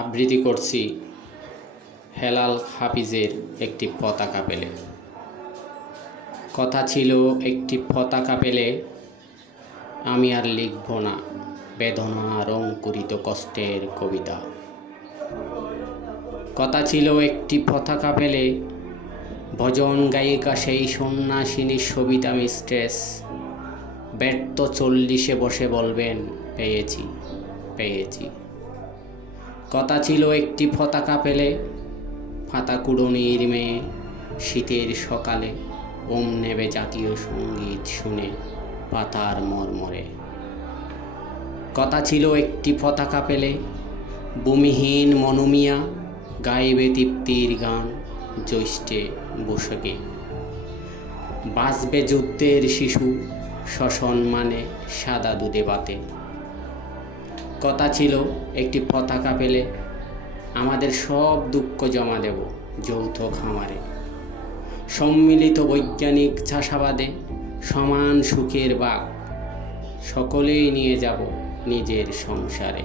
আবৃত্তি করছি হেলাল হাফিজের একটি পতাকা পেলে। কথা ছিল একটি পতাকা পেলে আমি আর লিখব না বেদনা রঙকরিত কষ্টের কবিতা। কথা ছিল একটি পতাকা পেলে ভজন গায়িকা সেই সন্ন্যাসিনী সবিতা মিস্ট্রেস ব্যর্থ 40-এ বসে বলবেন পেয়েছি পেয়েছি। কথা ছিল একটি পতাকা পেলে পাতা কুড়োনির মেয়ে শীতের সকালে ওম নেবে জাতীয় সঙ্গীত শুনে পাতার মর্মরে। কথা ছিল একটি পতাকা পেলে ভূমিহীন মনুমিয়া গাইবে তৃপ্তির গান জ্যৈষ্ঠে বৈশাখে। বাঁচবে যুদ্ধের শিশু সসম্মানে সাদা দুধে বাতে। কথা ছিল একটি পতাকা পেলে আমাদের সব দুঃখ জমা দেব যৌথ খামারে। সম্মিলিত বৈজ্ঞানিক চাষাবাদে সমান সুখের বাগ সকলেই নিয়ে যাব নিজের সংসারে।